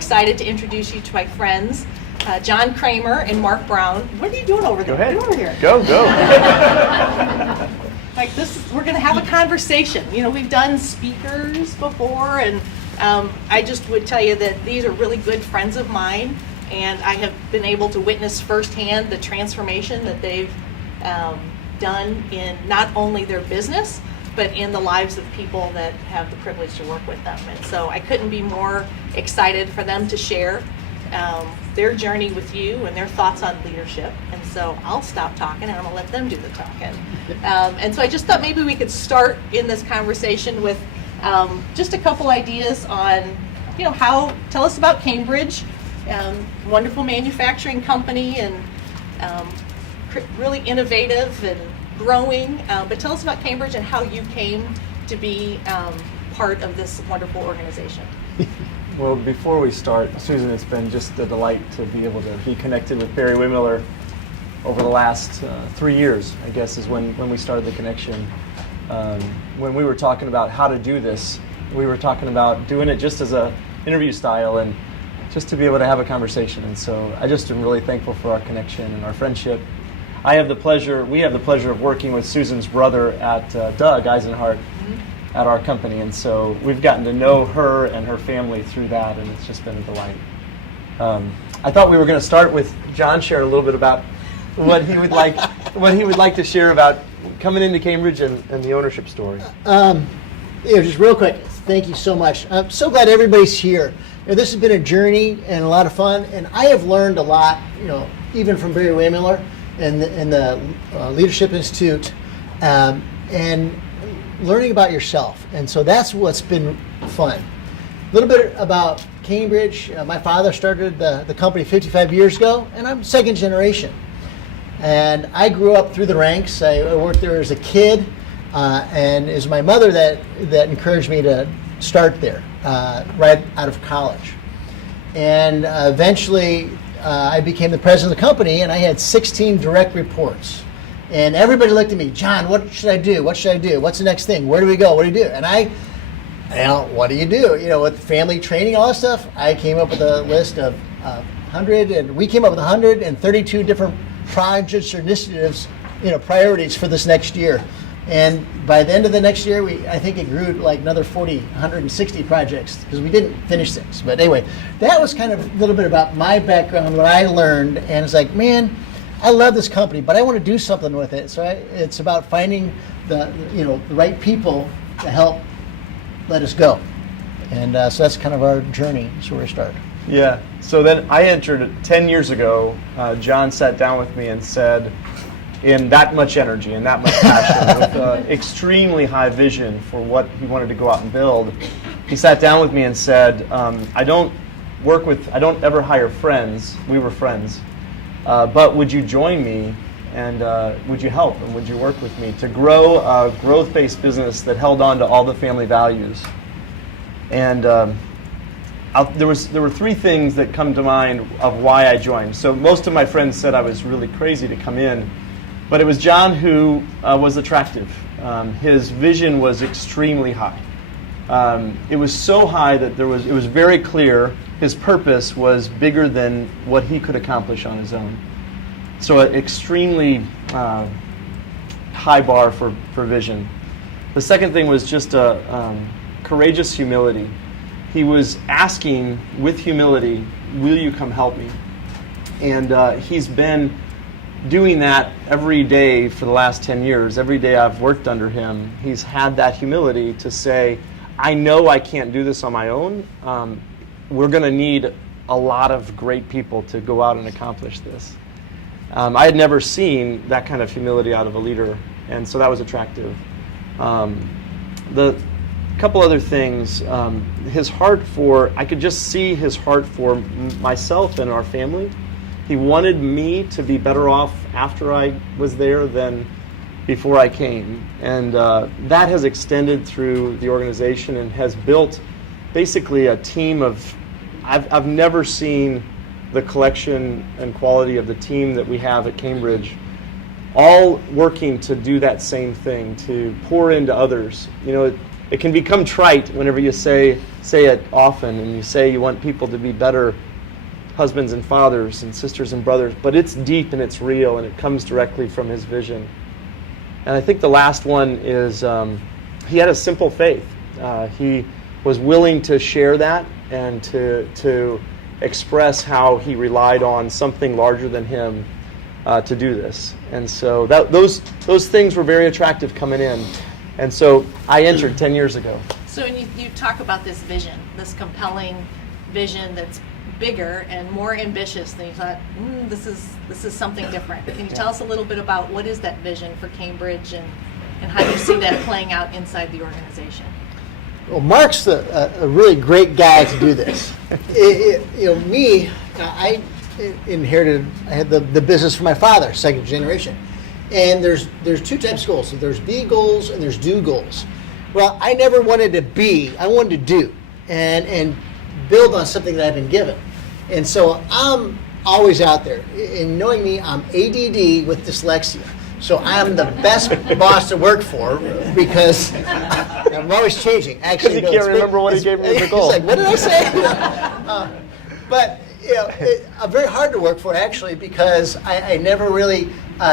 excited to introduce you to my friends, John Kramer and Marc Braun. What are you doing over there? Go ahead. Get over here. Go. Like we're going to have a conversation. You know, we've done speakers before, and I just would tell you that these are really good friends of mine, and I have been able to witness firsthand the transformation that they've done in not only their business, but in the lives of people that have the privilege to work with them. And so I couldn't be more excited for them to share their journey with you and their thoughts on leadership. And so I'll stop talking and I'm gonna let them do the talking. And so I just thought maybe we could start in this conversation with just a couple ideas on, you know, tell us about Cambridge, wonderful manufacturing company, and really innovative and growing, but tell us about Cambridge and how you came to be part of this wonderful organization. Well, before we start, Susan, it's been just a delight to be able to be connected with Barry-Wehmiller over the last 3 years, I guess, is when we started the connection. When we were talking about how to do this, we were talking about doing it just as a interview style and just to be able to have a conversation. And so I just am really thankful for our connection and our friendship. We have the pleasure of working with Susan's brother at Doug Eisenhart at our company, and so we've gotten to know her and her family through that, and it's just been a delight. I thought we were going to start with John sharing a little bit about what he would like to share about coming into Cambridge and the ownership story. Just real quick, thank you so much. I'm so glad everybody's here. You know, this has been a journey and a lot of fun, and I have learned a lot, you know, even from Barry-Wehmiller and the Leadership Institute, and learning about yourself. And so that's what's been fun. A little bit about Cambridge. My father started the company 55 years ago, and I'm second generation. And I grew up through the ranks. I worked there as a kid, and it was my mother that encouraged me to start there right out of college. And eventually I became the president of the company, and I had 16 direct reports. And everybody looked at me, John, what should I do? What should I do? What's the next thing? Where do we go? What do you do? And what do you do? You know, with family training, all that stuff, I came up with a list of 100, and we came up with 132 different projects or initiatives, you know, priorities for this next year. And by the end of the next year, I think it grew to like another 160 projects, because we didn't finish things. But anyway, that was kind of a little bit about my background, what I learned, and it's like, man, I love this company, but I want to do something with it. So it's about finding the right people to help let us go. And so that's kind of our journey. That's where we started. Yeah. So then I entered 10 years ago. John sat down with me and said, in that much energy and that much passion, with extremely high vision for what he wanted to go out and build, he sat down with me and said, I don't ever hire friends. We were friends. But would you join me, and would you help, and would you work with me to grow a growth-based business that held on to all the family values? And there were three things that come to mind of why I joined. So most of my friends said I was really crazy to come in, but it was John who was attractive. His vision was extremely high. It was so high that it was very clear his purpose was bigger than what he could accomplish on his own. So an extremely high bar for vision. The second thing was just a courageous humility. He was asking with humility, will you come help me? And he's been doing that every day for the last 10 years. Every day I've worked under him, he's had that humility to say, I know I can't do this on my own. We're going to need a lot of great people to go out and accomplish this. I had never seen that kind of humility out of a leader, and so that was attractive. The couple other things, his heart for, I could just see his heart for myself and our family. He wanted me to be better off after I was there than before I came. And that has extended through the organization and has built basically a team of, I've never seen the collection and quality of the team that we have at Cambridge, all working to do that same thing, to pour into others. You know, it can become trite whenever you say it often, and you say you want people to be better husbands and fathers and sisters and brothers, but it's deep and it's real, and it comes directly from his vision. And I think the last one is he had a simple faith. He was willing to share that and to express how he relied on something larger than him to do this. And so those things were very attractive coming in. And so I entered 10 years ago. So when you talk about this vision, this compelling vision that's bigger and more ambitious than you thought, this is something different. Can you tell us a little bit about what is that vision for Cambridge and how you see that playing out inside the organization? Well, Mark's a really great guy to do this. I inherited, I had the business from my father, second generation. And there's two types of goals. So there's be goals and there's do goals. Well, I never wanted to be, I wanted to do and build on something that I've been given. And so I'm always out there. And knowing me, I'm ADD with dyslexia. So I'm the best boss to work for because I'm always changing. Actually, Because he can't remember what he gave me as a goal. He's like, what did I say? But I'm very hard to work for, actually, because I never really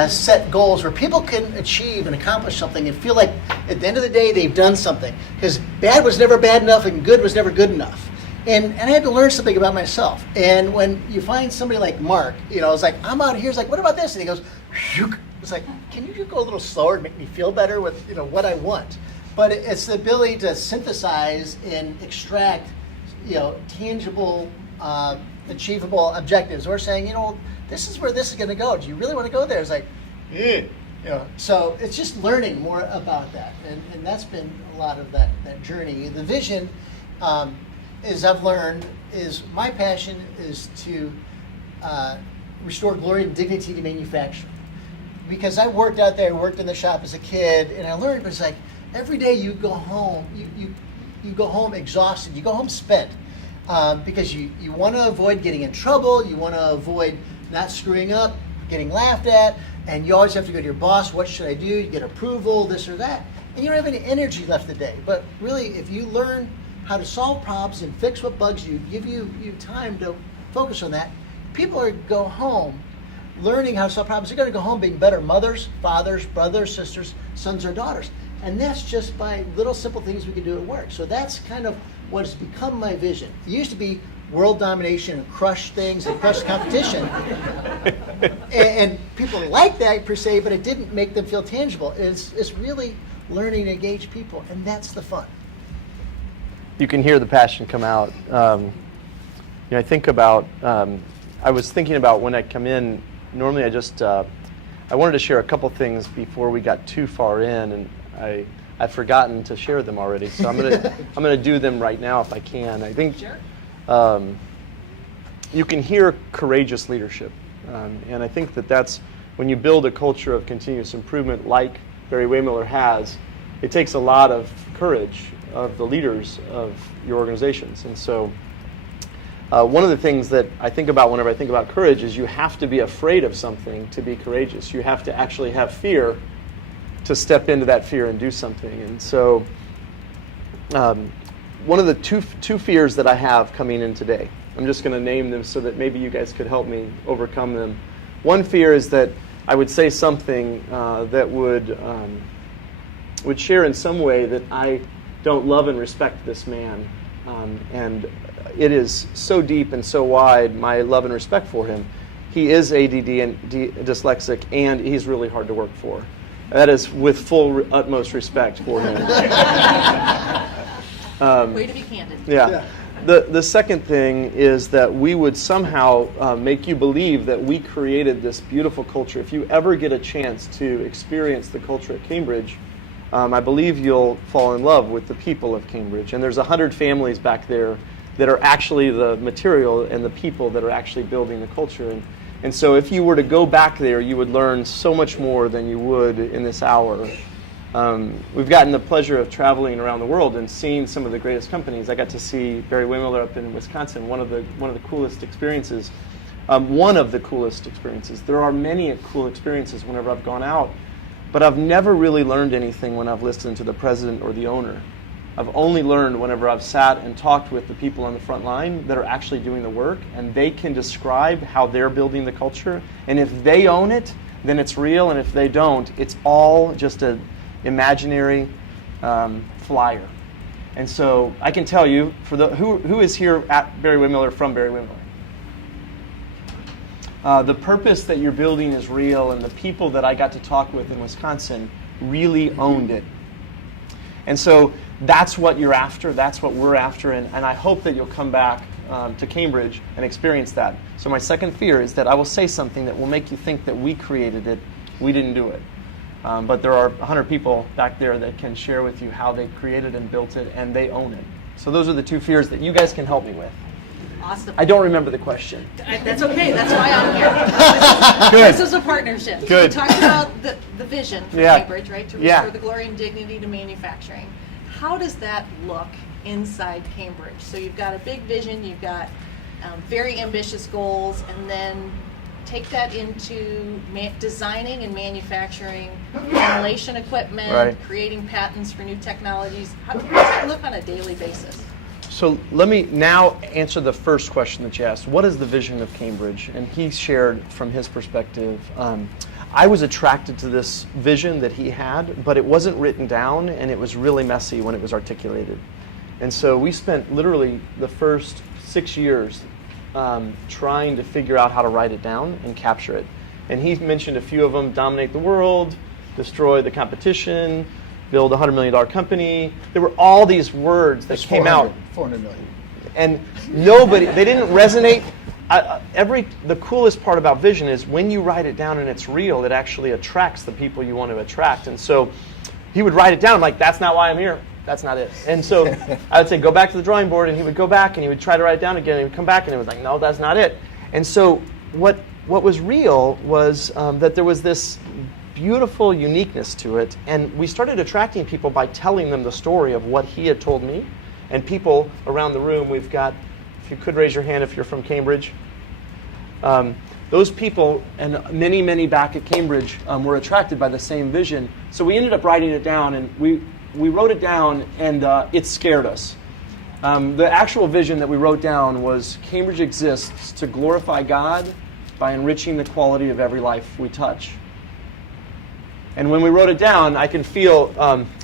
set goals where people can achieve and accomplish something and feel like at the end of the day they've done something. Because bad was never bad enough and good was never good enough. And I had to learn something about myself. And when you find somebody like Mark, it's like, I'm out here, it's like, what about this? And he goes, phew. It's like, can you go a little slower to make me feel better with what I want? But it's the ability to synthesize and extract tangible, achievable objectives. We're saying, this is where this is going to go. Do you really want to go there? It's like, So it's just learning more about that. And that's been a lot of that journey. The vision, as I've learned, is my passion is to restore glory and dignity to manufacturing. Because I worked out there, worked in the shop as a kid, and I learned it was like every day you go home, you go home exhausted, you go home spent, because you want to avoid getting in trouble, you want to avoid not screwing up, getting laughed at, and you always have to go to your boss, what should I do? You get approval, this or that, and you don't have any energy left the day. But really, if you learn how to solve problems and fix what bugs you, give you time to focus on that, people are go home learning how to solve problems. They're going to go home being better mothers, fathers, brothers, sisters, sons, or daughters. And that's just by little simple things we can do at work. So that's kind of what has become my vision. It used to be world domination and crush things and crush competition. and people like that per se, but it didn't make them feel tangible. It's really learning to engage people, and that's the fun. You can hear the passion come out. I think about, I was thinking about when I come in, normally I wanted to share a couple things before we got too far in, and I've forgotten to share them already. So I'm gonna do them right now if I can. I think you can hear courageous leadership, and I think that's when you build a culture of continuous improvement like Barry-Wehmiller has. It takes a lot of courage of the leaders of your organizations, and so. One of the things that I think about whenever I think about courage is you have to be afraid of something to be courageous. You have to actually have fear to step into that fear and do something. And so one of the two fears that I have coming in today, I'm just going to name them so that maybe you guys could help me overcome them. One fear is that I would say something that would share in some way that I don't love and respect this man. And it is so deep and so wide, my love and respect for him. He is ADD and dyslexic, and he's really hard to work for. That is with full utmost respect for him. Way to be candid. Yeah. The second thing is that we would somehow make you believe that we created this beautiful culture. If you ever get a chance to experience the culture at Cambridge, I believe you'll fall in love with the people of Cambridge. And there's 100 families back there that are actually the material and the people that are actually building the culture. And so if you were to go back there, you would learn so much more than you would in this hour. We've gotten the pleasure of traveling around the world and seeing some of the greatest companies. I got to see Barry-Wehmiller up in Wisconsin, one of the coolest experiences. One of the coolest experiences. There are many cool experiences whenever I've gone out, but I've never really learned anything when I've listened to the president or the owner. I've only learned whenever I've sat and talked with the people on the front line that are actually doing the work, and they can describe how they're building the culture. And if they own it, then it's real, and if they don't, it's all just an imaginary flyer. And so I can tell you, for the who is here at Barry-Wehmiller from Barry-Wehmiller? The purpose that you're building is real, and the people that I got to talk with in Wisconsin really owned it. And so that's what you're after, that's what we're after, and I hope that you'll come back to Cambridge and experience that. So my second fear is that I will say something that will make you think that we created it, we didn't do it. But there are 100 people back there that can share with you how they created and built it, and they own it. So those are the two fears that you guys can help me with. Awesome. I don't remember the question. That's okay. That's why I'm here. This is a partnership. Good. So we talked about the vision for Cambridge, right? To restore the glory and dignity to manufacturing. How does that look inside Cambridge? So you've got a big vision, you've got very ambitious goals, and then take that into designing and manufacturing formulation equipment, creating patents for new technologies. How does that look on a daily basis? So let me now answer the first question that you asked. What is the vision of Cambridge? And he shared from his perspective. I was attracted to this vision that he had, but it wasn't written down, and it was really messy when it was articulated. And so we spent literally the first 6 years trying to figure out how to write it down and capture it. And he mentioned a few of them: dominate the world, destroy the competition, build a $100 million company. There were all these words that came out. 400 million. And they didn't resonate. The coolest part about vision is when you write it down and it's real, it actually attracts the people you want to attract. And so he would write it down. I'm like, that's not why I'm here. That's not it. And so I would say, go back to the drawing board, and he would go back and he would try to write it down again, and he would come back and it was like, no, that's not it. And so what was real was that there was this beautiful uniqueness to it, and we started attracting people by telling them the story of what he had told me. And people around the room, we've got, if you could raise your hand if you're from Cambridge, those people and many, many back at Cambridge were attracted by the same vision. So we ended up writing it down, and we wrote it down, and it scared us. The actual vision that we wrote down was Cambridge exists to glorify God by enriching the quality of every life we touch. And when we wrote it down, I can feel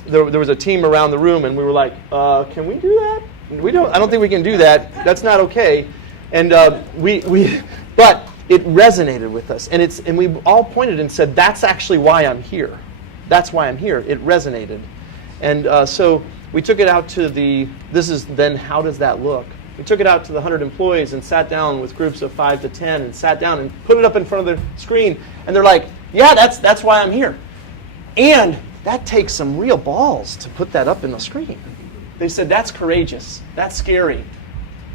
there was a team around the room, and we were like, "Can we do that? I don't think we can do that. That's not okay." And but it resonated with us, and we all pointed and said, "That's actually why I'm here. That's why I'm here." It resonated, and so we took it out to this is then how does that look? We took it out to the 100 employees and sat down with groups of 5 to 10 and sat down and put it up in front of the screen, and they're like, "Yeah, that's why I'm here." And that takes some real balls to put that up in the screen. They said, that's courageous. That's scary.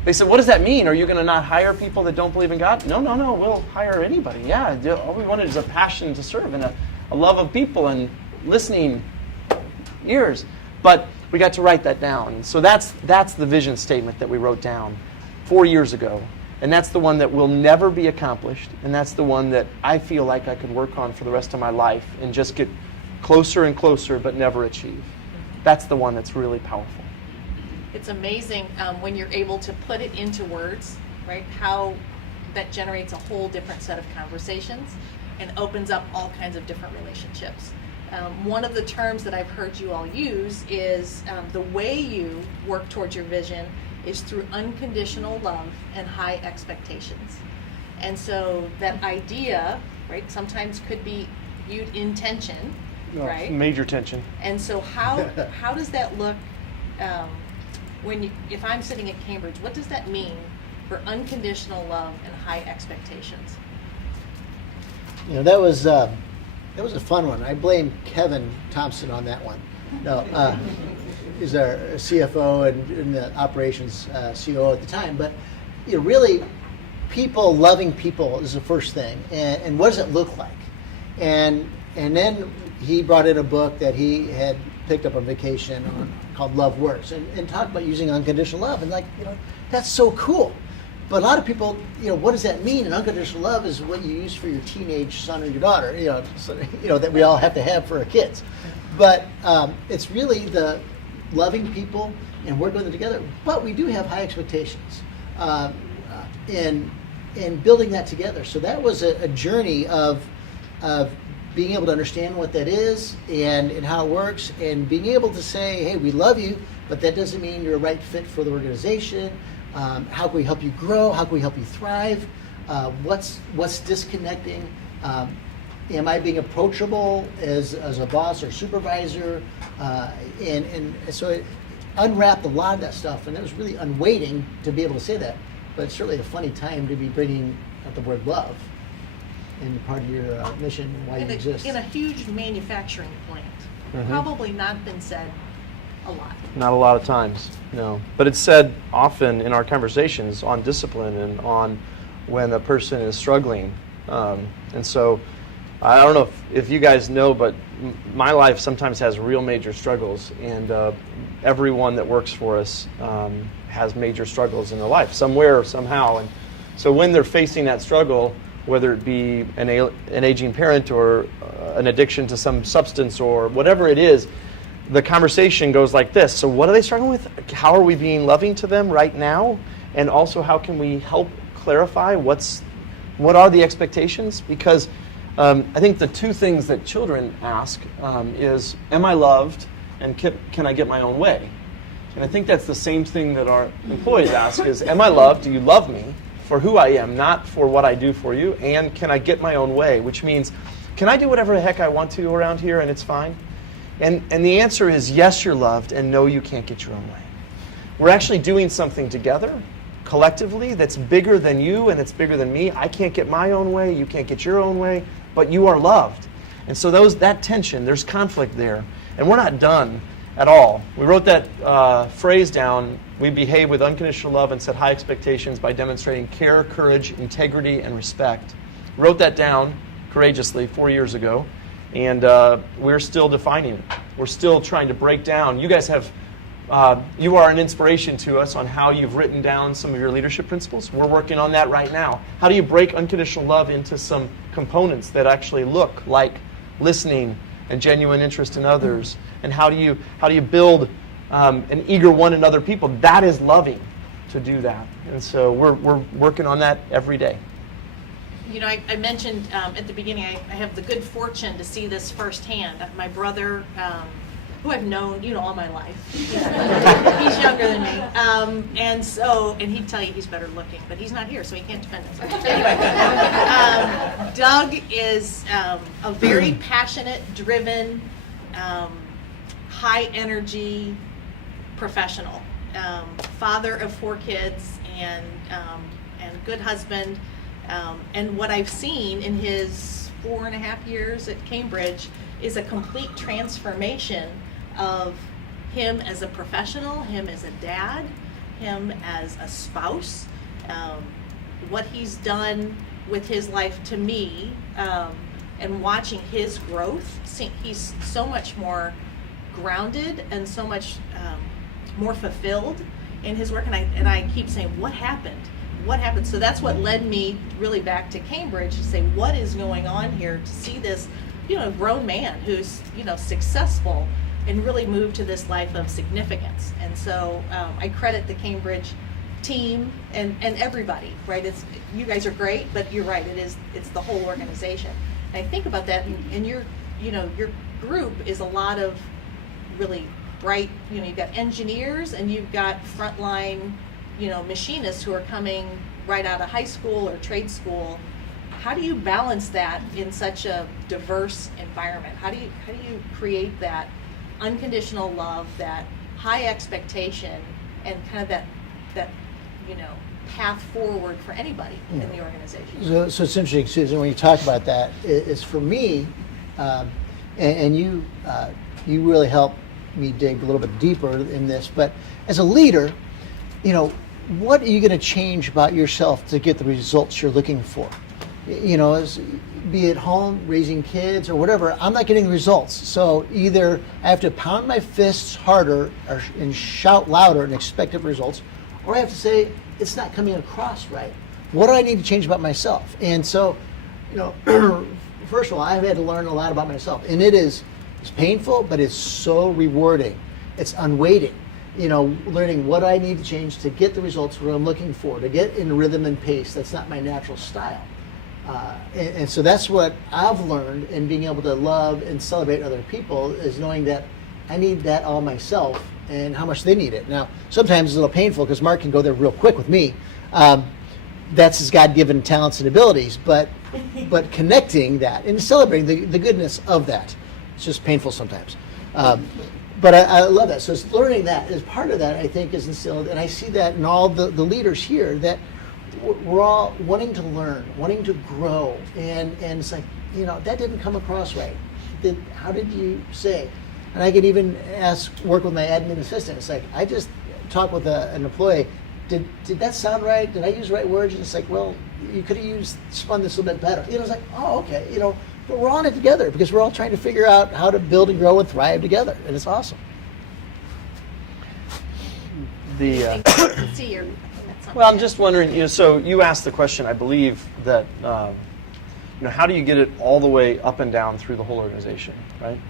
They said, what does that mean? Are you going to not hire people that don't believe in God? No. We'll hire anybody. Yeah, all we wanted is a passion to serve and a love of people and listening ears. But we got to write that down. So that's the vision statement that we wrote down 4 years ago. And that's the one that will never be accomplished. And that's the one that I feel like I could work on for the rest of my life and just get closer and closer, but never achieve. That's the one that's really powerful. It's amazing when you're able to put it into words, right? How that generates a whole different set of conversations and opens up all kinds of different relationships. One of the terms that I've heard you all use is the way you work towards your vision is through unconditional love and high expectations. And so that idea, right, sometimes could be viewed in tension. Right. Major tension. And so how does that look if I'm sitting at Cambridge? What does that mean for unconditional love and high expectations? That was a fun one. I blame Kevin Thompson on that one. No, he's our CFO and the operations COO at the time. But really, loving people is the first thing. And what does it look like? And then he brought in a book that he had picked up on vacation called Love Works, and talked about using unconditional love. And that's so cool. But a lot of people, what does that mean? And unconditional love is what you use for your teenage son or your daughter, that we all have to have for our kids. But it's really loving people and working with them together, but we do have high expectations. And building that together. So that was a journey of being able to understand what that is and how it works, and being able to say, hey, we love you, but that doesn't mean you're a right fit for the organization. How can we help you grow? How can we help you thrive? What's disconnecting? Am I being approachable as a boss or supervisor? And so it unwrapped a lot of that stuff, and it was really unweighting to be able to say that. But it's certainly a funny time to be bringing up the word love in part of your mission and why you exist. In a huge manufacturing plant. Mm-hmm. Probably not been said a lot. Not a lot of times, no. But it's said often in our conversations on discipline and on when a person is struggling. And so I don't know if you guys know, but my life sometimes has real major struggles, and everyone that works for us has major struggles in their life, somewhere, somehow. And so when they're facing that struggle, whether it be an aging parent or an addiction to some substance or whatever it is, the conversation goes like this. So what are they struggling with? How are we being loving to them right now? And also, how can we help clarify what are the expectations? Because I think the two things that children ask is, am I loved, and can I get my own way? And I think that's the same thing that our employees ask is, am I loved? Do you love me for who I am, not for what I do for you? And can I get my own way? Which means, can I do whatever the heck I want to around here and it's fine? And the answer is yes, you're loved, and no, you can't get your own way. We're actually doing something together, collectively, that's bigger than you and it's bigger than me. I can't get my own way, you can't get your own way, but you are loved. And so that tension, there's conflict there. And we're not done at all. We wrote that phrase down, we behave with unconditional love and set high expectations by demonstrating care, courage, integrity, and respect. We wrote that down courageously 4 years ago, and we're still defining it. We're still trying to break down. You guys have, you are an inspiration to us on how you've written down some of your leadership principles. We're working on that right now. How do you break unconditional love into some components that actually look like listening and genuine interest in others? And how do you build an eager one in other people? That is loving to do that. And so we're working on that every day. You know, I mentioned at the beginning, I have the good fortune to see this firsthand. My brother, who I've known, all my life, he's younger than me, and he'd tell you he's better looking, but he's not here, so he can't defend himself. Anyway, Doug is a very passionate, driven, high energy professional, father of 4 kids, and good husband. And what I've seen in his 4.5 years at Cambridge is a complete transformation of him as a professional, him as a dad, him as a spouse, what he's done with his life to me, and watching his growth. He's so much more grounded and so much more fulfilled in his work. And I keep saying, what happened? What happened? So that's what led me really back to Cambridge to say, what is going on here? To see this, grown man who's, successful and really moved to this life of significance. And so I credit the Cambridge team and everybody, right? You guys are great, but you're right. It's the whole organization. And I think about that, and your group is a lot of really bright. You've got engineers and you've got frontline, machinists who are coming right out of high school or trade school. How do you balance that in such a diverse environment? How do you create that unconditional love, that high expectation, and kind of that path forward for anybody in the organization? So it's interesting, Susan, when you talk about that, is for me, and you really helped me dig a little bit deeper in this, but as a leader, what are you going to change about yourself to get the results you're looking for? Be it home, raising kids, or whatever, I'm not getting the results. So either I have to pound my fists harder and shout louder and expect different results, or I have to say, it's not coming across right. What do I need to change about myself? And so, first of all, I've had to learn a lot about myself. And it's painful, but it's so rewarding. It's unweighting. Learning what I need to change to get the results where I'm looking for, to get in rhythm and pace. That's not my natural style. And so that's what I've learned in being able to love and celebrate other people, is knowing that I need that all myself and how much they need it. Now, sometimes it's a little painful because Mark can go there real quick with me. That's his God-given talents and abilities, but connecting that and celebrating the goodness of that. It's just painful sometimes. But I love that. So it's learning that as part of that, I think, is instilled, and I see that in all the leaders here, that we're all wanting to learn, wanting to grow, and it's like, that didn't come across right. How did you say? And I could even work with my admin assistant. It's like, I just talked with an employee. Did that sound right? Did I use the right words? And it's like, well, you could have spun this a little bit better. It's like, oh, okay. But we're on it together because we're all trying to figure out how to build and grow and thrive together, and it's awesome. See your. Well, I'm just wondering, so you asked the question, I believe, that, how do you get it all the way up and down through the whole organization, right?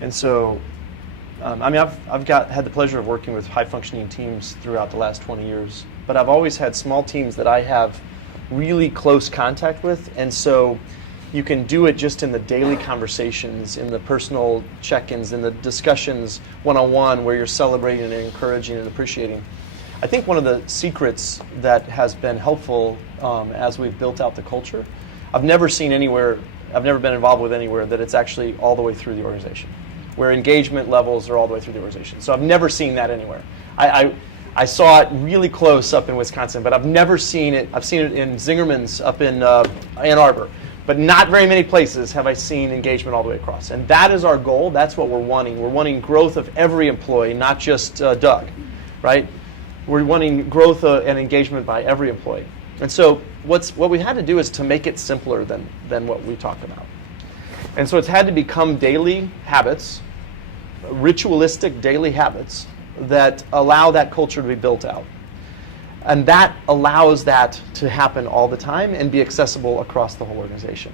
And so, I've had the pleasure of working with high-functioning teams throughout the last 20 years, but I've always had small teams that I have really close contact with, and so you can do it just in the daily conversations, in the personal check-ins, in the discussions one-on-one where you're celebrating and encouraging and appreciating. I think one of the secrets that has been helpful as we've built out the culture, I've never been involved with anywhere that it's actually all the way through the organization, where engagement levels are all the way through the organization. So I've never seen that anywhere. I saw it really close up in Wisconsin, but I've never seen it. I've seen it in Zingerman's up in Ann Arbor, but not very many places have I seen engagement all the way across. And that is our goal. That's what we're wanting. We're wanting growth of every employee, not just Doug, right? We're wanting growth and engagement by every employee. And so what we had to do is to make it simpler than what we talked about. And so it's had to become daily habits, ritualistic daily habits that allow that culture to be built out. And that allows that to happen all the time and be accessible across the whole organization.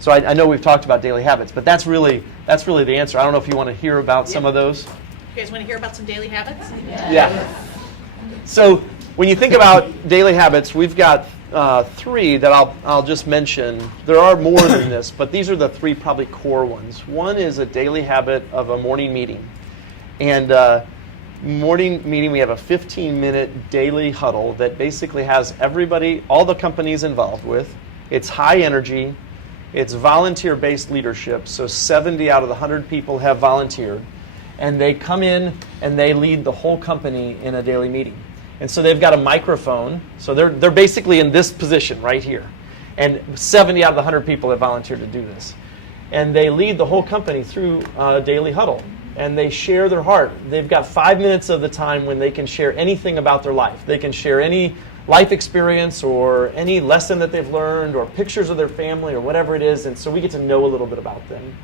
So I know we've talked about daily habits, but that's really the answer. I don't know if you want to hear about some of those. You guys want to hear about some daily habits? Yeah. So when you think about daily habits, we've got 3 that I'll just mention. There are more than this, but these are the 3 probably core ones. One is a daily habit of a morning meeting. And morning meeting, we have a 15-minute daily huddle that basically has everybody, all the companies involved with. It's high energy. It's volunteer-based leadership. So 70 out of the 100 people have volunteered. And they come in and they lead the whole company in a daily meeting. And so they've got a microphone. So they're basically in this position right here. And 70 out of the 100 people have volunteered to do this. And they lead the whole company through a daily huddle. And they share their heart. They've got 5 minutes of the time when they can share anything about their life. They can share any life experience or any lesson that they've learned or pictures of their family or whatever it is. And so we get to know a little bit about them.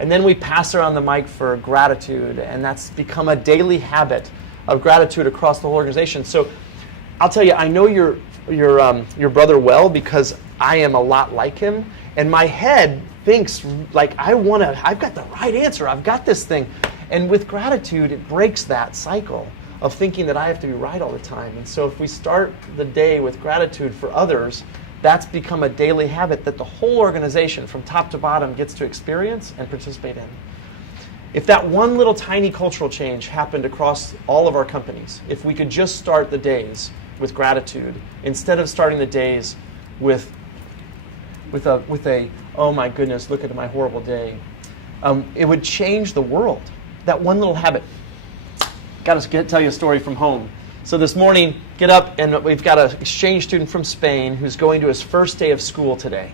And then we pass around the mic for gratitude. And that's become a daily habit of gratitude across the whole organization. So I'll tell you, I know your brother well because I am a lot like him. And my head thinks like I've got the right answer. I've got this thing. And with gratitude, it breaks that cycle of thinking that I have to be right all the time. And so if we start the day with gratitude for others, that's become a daily habit that the whole organization from top to bottom gets to experience and participate in. If that one little tiny cultural change happened across all of our companies, if we could just start the days with gratitude instead of starting the days with a oh my goodness, look at my horrible day, it would change the world. That one little habit. Got to tell you a story from home. So this morning, get up, and we've got an exchange student from Spain who's going to his first day of school today.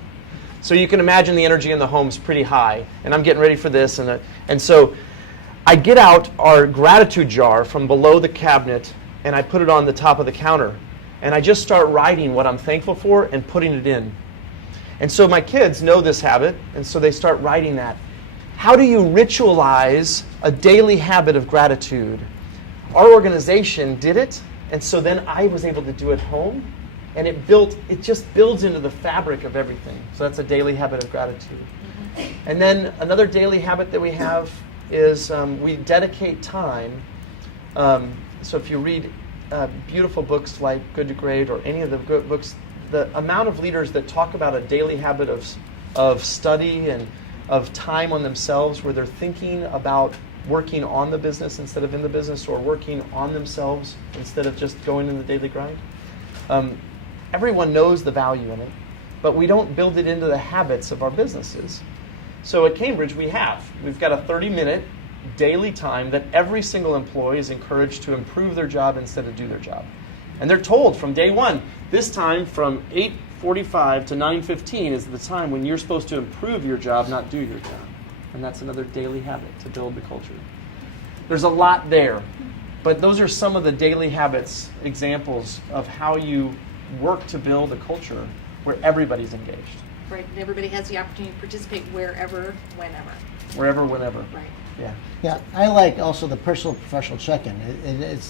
So you can imagine the energy in the home's pretty high, and I'm getting ready for this. And so I get out our gratitude jar from below the cabinet, and I put it on the top of the counter. And I just start writing what I'm thankful for and putting it in. And so my kids know this habit, and so they start writing that. How do you ritualize a daily habit of gratitude? Our organization did it, and so then I was able to do it home, and it just builds into the fabric of everything. So that's a daily habit of gratitude. And then another daily habit that we have is we dedicate time. So if you read beautiful books like Good to Great or any of the good books, the amount of leaders that talk about a daily habit of study and of time on themselves where they're thinking about working on the business instead of in the business, or working on themselves instead of just going in the daily grind. Everyone knows the value in it, but we don't build it into the habits of our businesses. So at Cambridge, we've got a 30-minute daily time that every single employee is encouraged to improve their job instead of do their job. And they're told from day one, this time from 8:45 to 9:15 is the time when you're supposed to improve your job, not do your job. And that's another daily habit to build the culture. There's a lot there, but those are some of the daily habits, examples of how you work to build a culture where everybody's engaged. Right, and everybody has the opportunity to participate wherever, whenever. Wherever, whenever. Right. Yeah. Yeah, I like also the personal professional check-in.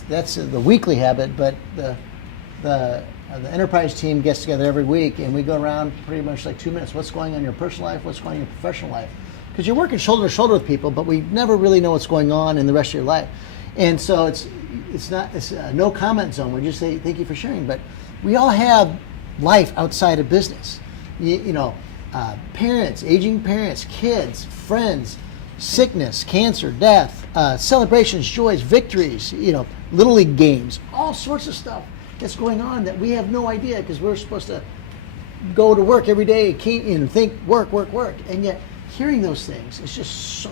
That's the weekly habit, but the enterprise team gets together every week, and we go around pretty much like 2 minutes. What's going on in your personal life? What's going on in your professional life? Because you're working shoulder to shoulder with people, but we never really know what's going on in the rest of your life. And so it's a no comment zone. We just say thank you for sharing. But we all have life outside of business. Parents, aging parents, kids, friends, sickness, cancer, death, celebrations, joys, victories, little league games, all sorts of stuff that's going on that we have no idea, because we're supposed to go to work every day and think work, and yet hearing those things is just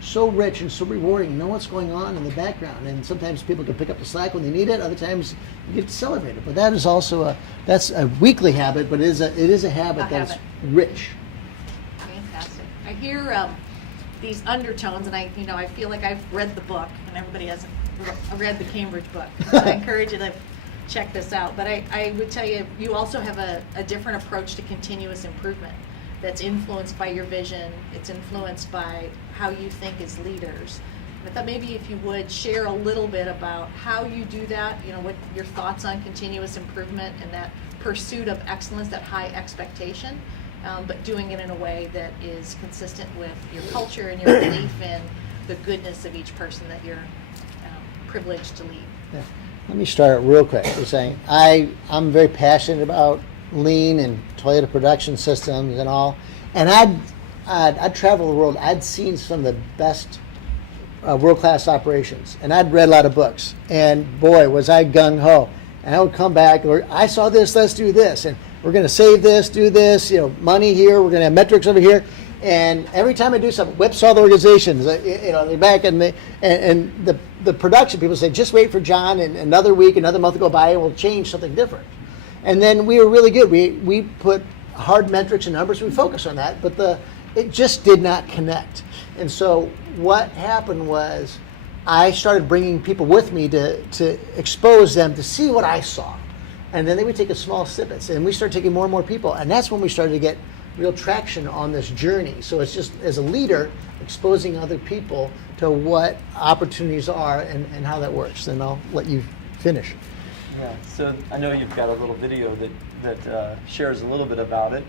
so rich and so rewarding. You know what's going on in the background, and sometimes people can pick up the slack when they need it. Other times you get to celebrate it. But that is also that's a weekly habit, but it is a habit that's rich. Fantastic. I hear these undertones, and I feel like I've read the book, and everybody hasn't read the Cambridge book. So I encourage you to check this out. But I would tell you, you also have a different approach to continuous improvement that's influenced by your vision. It's influenced by how you think as leaders. And I thought maybe if you would share a little bit about how you do that, what your thoughts on continuous improvement and that pursuit of excellence, that high expectation, but doing it in a way that is consistent with your culture and your belief in the goodness of each person that you're privileged to lead. Yeah. Let me start real quick by saying I'm very passionate about lean and Toyota production systems and all, and I'd travel the world. I'd seen some of the best world-class operations, and I'd read a lot of books, and boy, was I gung-ho. And I would come back, or I saw this, let's do this, and we're going to save this, do this, money here, we're going to have metrics over here. And every time I do something, whipsaw the organizations, they're back, and the production people say, just wait for John, and another week, another month will go by, and we'll change something different. And then we were really good. We put hard metrics and numbers, we focused on that, but it just did not connect. And so what happened was I started bringing people with me to expose them to see what I saw. And then they would take a small snippets, and we started taking more and more people, and that's when we started to get real traction on this journey. So it's just, as a leader, exposing other people to what opportunities are and how that works. And I'll let you finish. Yeah, so I know you've got a little video that shares a little bit about it.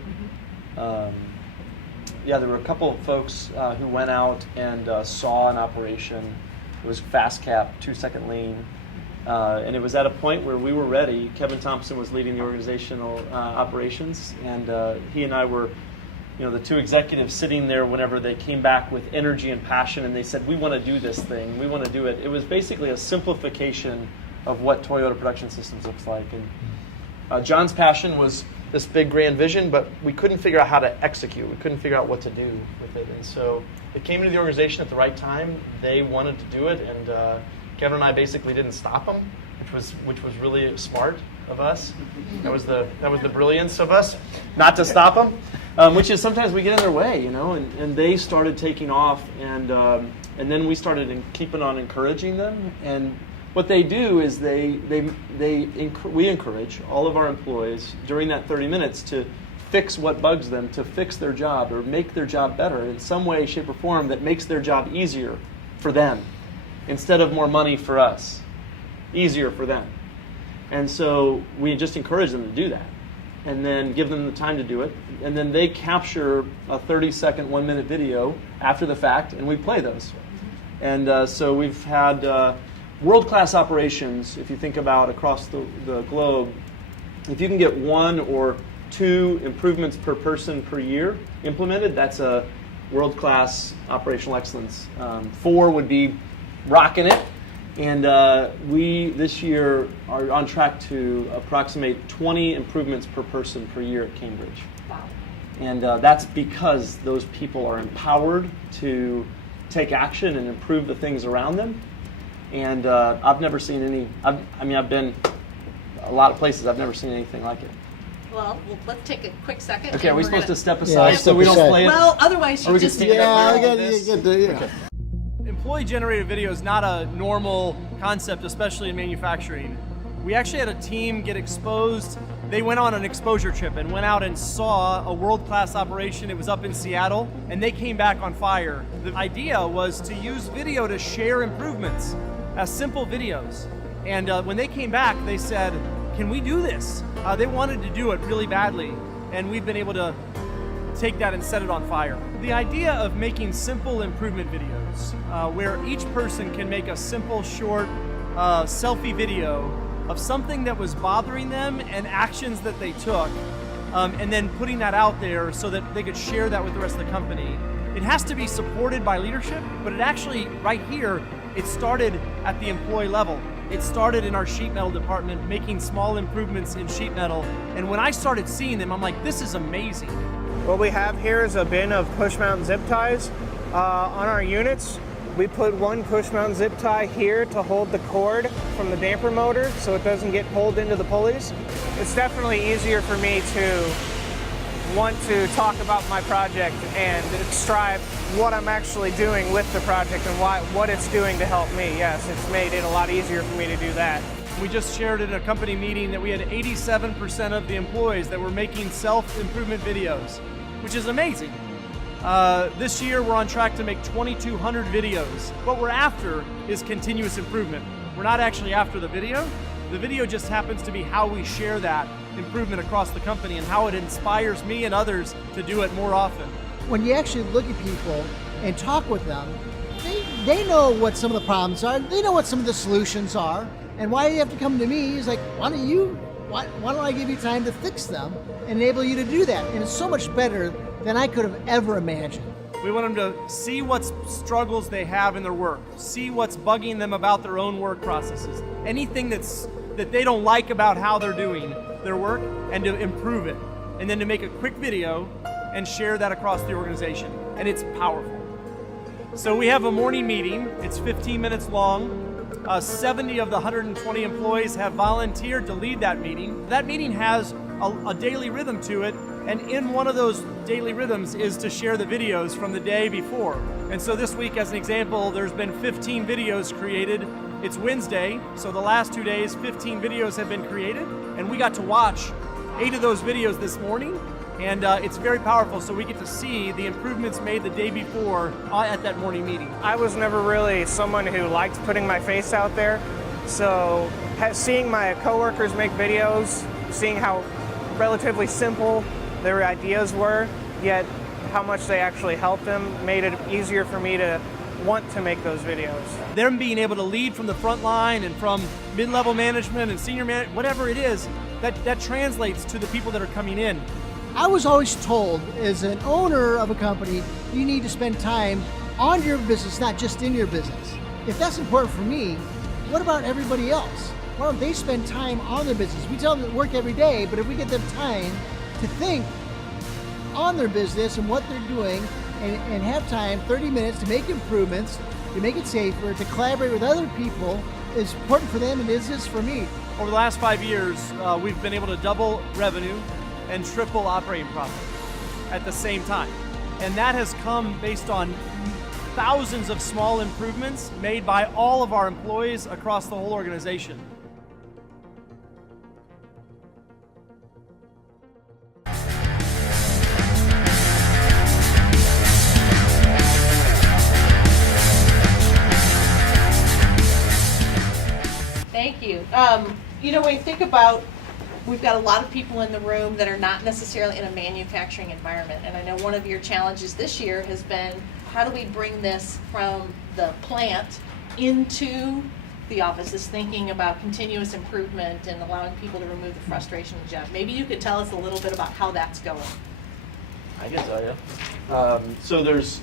There were a couple of folks who went out and saw an operation. It was fast cap, 2-second lean. And it was at a point where we were ready. Kevin Thompson was leading the organizational operations, and he and I were, the two executives sitting there whenever they came back with energy and passion, and they said, we want to do this thing, we want to do it. It was basically a simplification of what Toyota Production Systems looks like. And John's passion was this big grand vision, but we couldn't figure out how to execute. We couldn't figure out what to do with it. And so it came into the organization at the right time. They wanted to do it, and Kevin and I basically didn't stop them, which was really smart of us. That was the brilliance of us, not to stop them, which is sometimes we get in their way, and they started taking off, and then we started keeping on encouraging them. And what they do is we encourage all of our employees during that 30 minutes to fix what bugs them, to fix their job or make their job better in some way, shape, or form that makes their job easier for them instead of more money for us. Easier for them. And so we just encourage them to do that and then give them the time to do it. And then they capture a 30-second, 1-minute video after the fact, and we play those. And so we've had world-class operations. If you think about across the globe, if you can get 1 or 2 improvements per person per year implemented, that's a world-class operational excellence. 4 would be rocking it. And we, this year, are on track to approximate 20 improvements per person per year at Cambridge. Wow. And that's because those people are empowered to take action and improve the things around them. And I've never seen any, I've been a lot of places, I've never seen anything like it. Well, let's take a quick second. Okay, are and we we're supposed to gonna- step aside so we don't aside. play it? Well, otherwise Or you we can just stand up. Yeah. Employee-generated video is not a normal concept, especially in manufacturing. We actually had a team get exposed. They went on an exposure trip and went out and saw a world-class operation. It was up in Seattle, and they came back on fire. The idea was to use video to share improvements as simple videos. And when they came back, they said, can we do this? They wanted to do it really badly, and we've been able to take that and set it on fire. The idea of making simple improvement videos, where each person can make a simple, short selfie video of something that was bothering them and actions that they took, and then putting that out there so that they could share that with the rest of the company. It has to be supported by leadership, but it actually, right here, it started at the employee level. It started in our sheet metal department, making small improvements in sheet metal. And when I started seeing them, I'm like, this is amazing. What we have here is a bin of push mount zip ties. On our units, we put 1 push mount zip tie here to hold the cord from the damper motor so it doesn't get pulled into the pulleys. It's definitely easier for me to want to talk about my project and describe what I'm actually doing with the project and what it's doing to help me. Yes, it's made it a lot easier for me to do that. We just shared in a company meeting that we had 87% of the employees that were making self-improvement videos, which is amazing. This year we're on track to make 2,200 videos. What we're after is continuous improvement. We're not actually after the video. The video just happens to be how we share that improvement across the company and how it inspires me and others to do it more often. When you actually look at people and talk with them, they know what some of the problems are. They know what some of the solutions are. And why do you have to come to me? He's like, why don't I give you time to fix them and enable you to do that? And it's so much better than I could have ever imagined. We want them to see what struggles they have in their work, see what's bugging them about their own work processes, anything that they don't like about how they're doing their work, and to improve it. And then to make a quick video and share that across the organization. And it's powerful. So we have a morning meeting. It's 15 minutes long. 70 of the 120 employees have volunteered to lead that meeting. That meeting has a daily rhythm to it, and in one of those daily rhythms is to share the videos from the day before. And so this week, as an example, there's been 15 videos created. It's Wednesday, so the last 2 days, 15 videos have been created, and we got to watch 8 of those videos this morning, and it's very powerful, so we get to see the improvements made the day before at that morning meeting. I was never really someone who liked putting my face out there, so seeing my coworkers make videos, seeing how relatively simple their ideas were, yet how much they actually helped them, made it easier for me to want to make those videos. Them being able to lead from the front line and from mid-level management and senior management, whatever it is, that translates to the people that are coming in. I was always told, as an owner of a company, you need to spend time on your business, not just in your business. If that's important for me, what about everybody else? Why don't they spend time on their business? We tell them to work every day, but if we get them time to think on their business and what they're doing, and have time, 30 minutes, to make improvements, to make it safer, to collaborate with other people, is important for them and is for me. Over the last 5 years, we've been able to double revenue and triple operating profit at the same time. And that has come based on thousands of small improvements made by all of our employees across the whole organization. Thank you. When you think about we've got a lot of people in the room that are not necessarily in a manufacturing environment. And I know one of your challenges this year has been, how do we bring this from the plant into the office, this thinking about continuous improvement and allowing people to remove the frustration of the job. Maybe you could tell us a little bit about how that's going. I can tell you. So there's,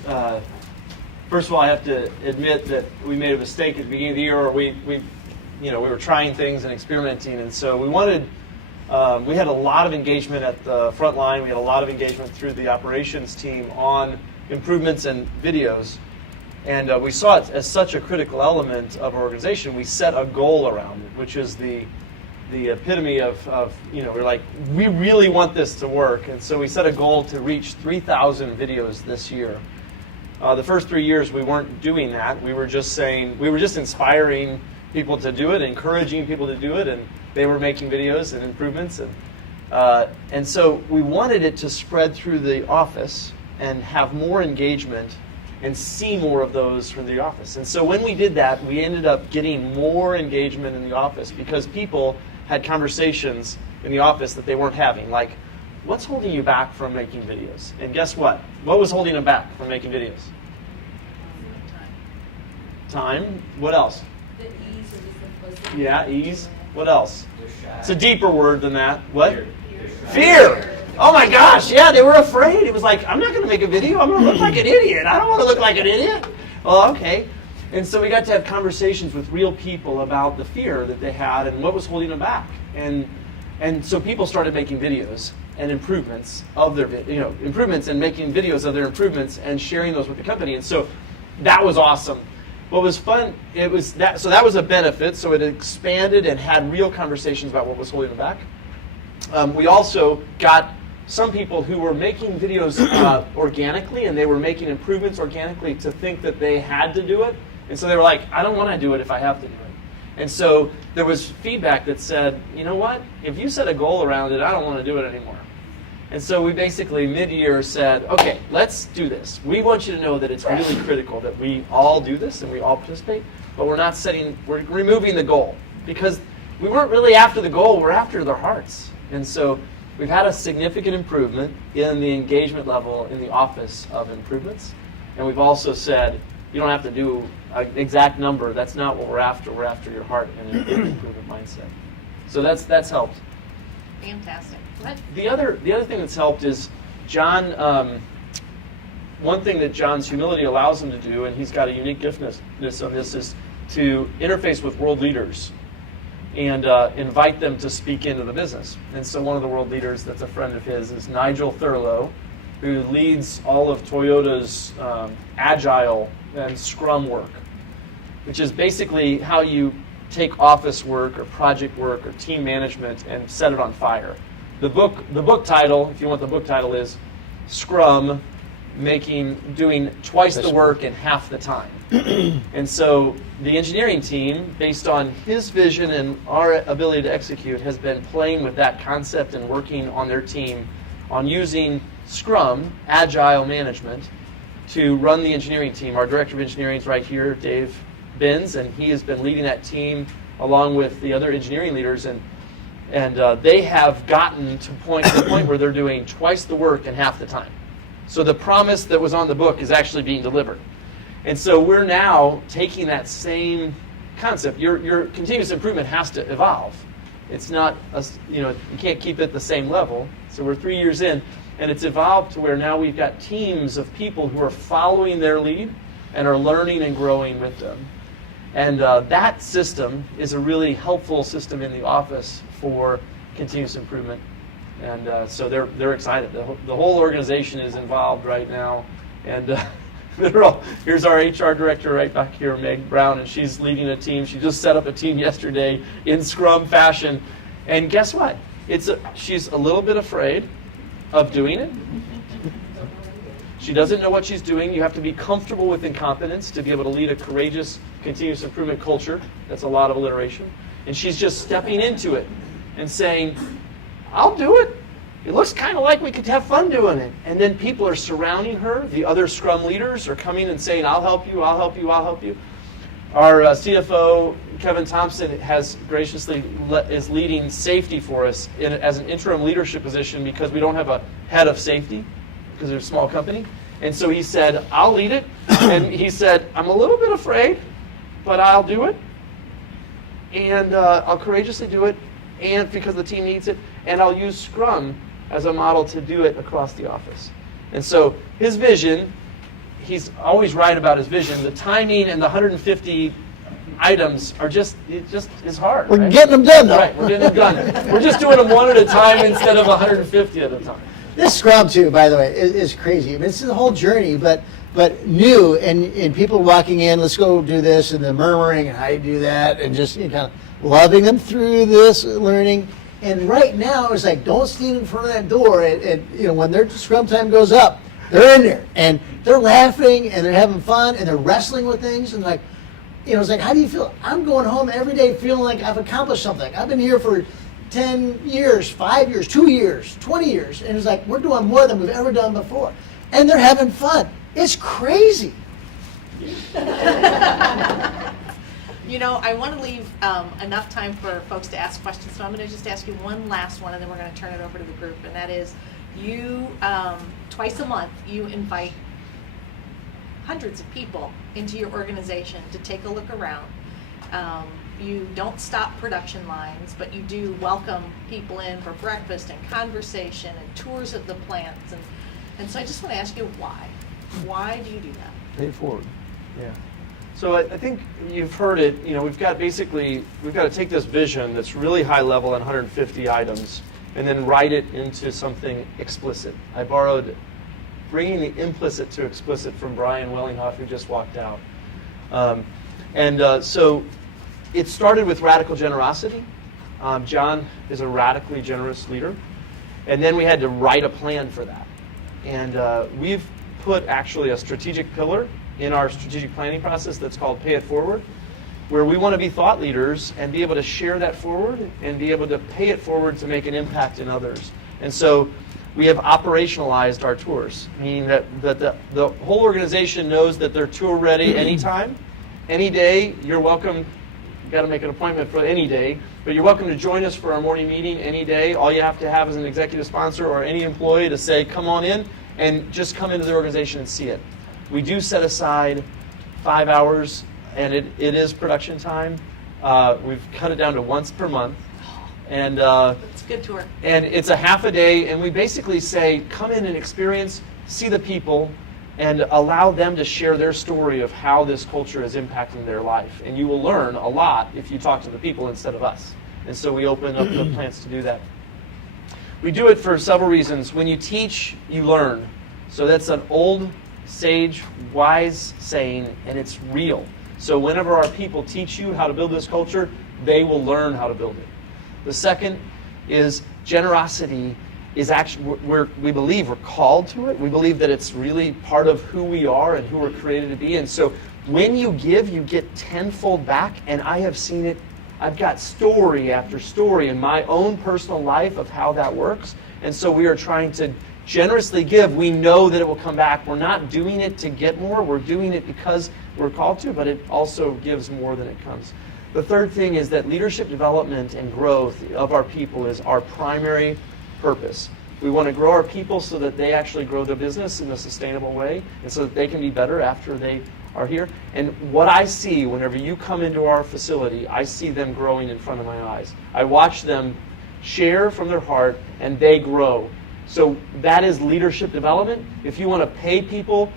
first of all, I have to admit that we made a mistake at the beginning of the year, or we were trying things and experimenting, and so we wanted, we had a lot of engagement at the front line. We had a lot of engagement through the operations team on improvements and videos, and we saw it as such a critical element of our organization. We set a goal around it, which is the epitome of we're like, we really want this to work, and so we set a goal to reach 3,000 videos this year. The first 3 years we weren't doing that. We were just inspiring people to do it, encouraging people to do it, and they were making videos and improvements, and so we wanted it to spread through the office and have more engagement and see more of those from the office. And so when we did that, we ended up getting more engagement in the office because people had conversations in the office that they weren't having, like, what's holding you back from making videos? And guess what? What was holding them back from making videos? Time. What else? The ease or the simplicity. Yeah, ease. What else? It's a deeper word than that. What? Fear. Oh my gosh, yeah, they were afraid. It was like, I'm not going to make a video. I'm going to look like an idiot. I don't want to look like an idiot. Well, okay. And so we got to have conversations with real people about the fear that they had and what was holding them back. And so people started making videos and improvements of their, improvements and making videos of their improvements and sharing those with the company. And so that was awesome. What was fun, it was that, so that was a benefit. So it expanded and had real conversations about what was holding them back. We also got some people who were making videos organically, and they were making improvements organically to think that they had to do it. And so they were like, I don't want to do it if I have to do it. And so there was feedback that said, you know what, if you set a goal around it, I don't want to do it anymore. And so we basically mid-year said, okay, let's do this. We want you to know that it's really critical that we all do this and we all participate, but we're removing the goal because we weren't really after the goal, we're after their hearts. And so we've had a significant improvement in the engagement level in the office of improvements. And we've also said, you don't have to do an exact number. That's not what we're after. We're after your heart and an improvement mindset. So that's helped. Fantastic. What? The other thing that's helped is John, one thing that John's humility allows him to do, and he's got a unique giftedness on this, is to interface with world leaders and invite them to speak into the business. And so one of the world leaders that's a friend of his is Nigel Thurlow, who leads all of Toyota's Agile and Scrum work, which is basically how you take office work or project work or team management and set it on fire. The book title, if you want the book title, is Scrum, doing twice the work in half the time. And so the engineering team, based on his vision and our ability to execute, has been playing with that concept and working on their team on using Scrum, Agile management, to run the engineering team. Our director of engineering is right here, Dave Benz, and he has been leading that team along with the other engineering leaders, and they have gotten to the point where they're doing twice the work in half the time. So the promise that was on the book is actually being delivered. And so we're now taking that same concept. Your continuous improvement has to evolve. It's not, you can't keep it the same level. So we're 3 years in, and it's evolved to where now we've got teams of people who are following their lead and are learning and growing with them. And that system is a really helpful system in the office for continuous improvement. And so they're excited. The whole organization is involved right now. And here's our HR director right back here, Meg Brown, and she's leading a team. She just set up a team yesterday in Scrum fashion. And guess what? She's a little bit afraid of doing it. She doesn't know what she's doing. You have to be comfortable with incompetence to be able to lead a courageous continuous improvement culture. That's a lot of alliteration. And she's just stepping into it and saying, I'll do it. It looks kind of like we could have fun doing it. And then people are surrounding her. The other Scrum leaders are coming and saying, I'll help you, I'll help you, I'll help you. Our CFO, Kevin Thompson, has graciously is leading safety for us as an interim leadership position because we don't have a head of safety because they're a small company. And so he said, I'll lead it. And he said, I'm a little bit afraid, but I'll do it. And I'll courageously do it, and because the team needs it. And I'll use Scrum as a model to do it across the office. And so his vision, he's always right about his vision. The timing and the 150 items are it just is hard. We're right? getting them done, though. Right, we're getting them done. We're just doing them one at a time instead of 150 at a time. This Scrum, too, by the way, is crazy. I mean, it's a whole journey, but new, and people walking in, let's go do this, and the murmuring, and how do you do that, and just kind of loving them through this, learning. And right now, it's like, don't stand in front of that door, and when their Scrum time goes up, they're in there, and they're laughing, and they're having fun, and they're wrestling with things, and like, it's like, how do you feel? I'm going home every day feeling like I've accomplished something. I've been here for 10 years, 5 years, 2 years, 20 years. And it's like, we're doing more than we've ever done before. And they're having fun. It's crazy. I want to leave enough time for folks to ask questions, so I'm going to just ask you one last one, and then we're going to turn it over to the group. And that is, you, twice a month, you invite hundreds of people into your organization to take a look around. You don't stop production lines, but you do welcome people in for breakfast and conversation and tours of the plants. And so I just want to ask you why. Why do you do that? Pay it forward. Yeah. So I think you've heard it. We've got to take this vision that's really high level on 150 items and then write it into something explicit. I borrowed bringing the implicit to explicit from Brian Wellinghoff, who just walked out. So it started with radical generosity. John is a radically generous leader. And then we had to write a plan for that. And we've put actually a strategic pillar in our strategic planning process that's called Pay It Forward, where we want to be thought leaders and be able to share that forward and be able to pay it forward to make an impact in others. And so we have operationalized our tours, meaning that the whole organization knows that they're tour ready anytime, any day. You're welcome. You've got to make an appointment for any day, but you're welcome to join us for our morning meeting any day. All you have to have is an executive sponsor or any employee to say, come on in, and just come into the organization and see it. We do set aside 5 hours, and it is production time. We've cut it down to once per month. And It's a good tour. And it's a half a day, and we basically say, come in and experience, see the people, and allow them to share their story of how this culture is impacting their life. And you will learn a lot if you talk to the people instead of us. And so we open up the plants to do that. We do it for several reasons. When you teach, you learn. So that's an old, sage, wise saying, and it's real. So whenever our people teach you how to build this culture, they will learn how to build it. The second is generosity is actually, we believe we're called to it. We believe that it's really part of who we are and who we're created to be. And so when you give, you get tenfold back. And I have seen it. I've got story after story in my own personal life of how that works. And so we are trying to generously give. We know that it will come back. We're not doing it to get more. We're doing it because we're called to, but it also gives more than it comes. The third thing is that leadership development and growth of our people is our primary purpose. We want to grow our people so that they actually grow their business in a sustainable way and so that they can be better after they are here. And what I see whenever you come into our facility, I see them growing in front of my eyes. I watch them share from their heart and they grow. So that is leadership development. If you want to pay people,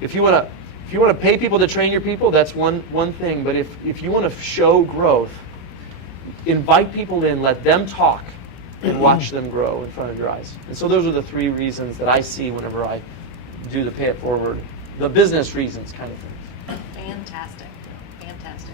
if you want to pay people to train your people, that's one thing. But if you want to show growth, invite people in, let them talk, and watch them grow in front of your eyes. And so those are the three reasons that I see whenever I do the Pay It Forward, the business reasons kind of things. Fantastic. Fantastic.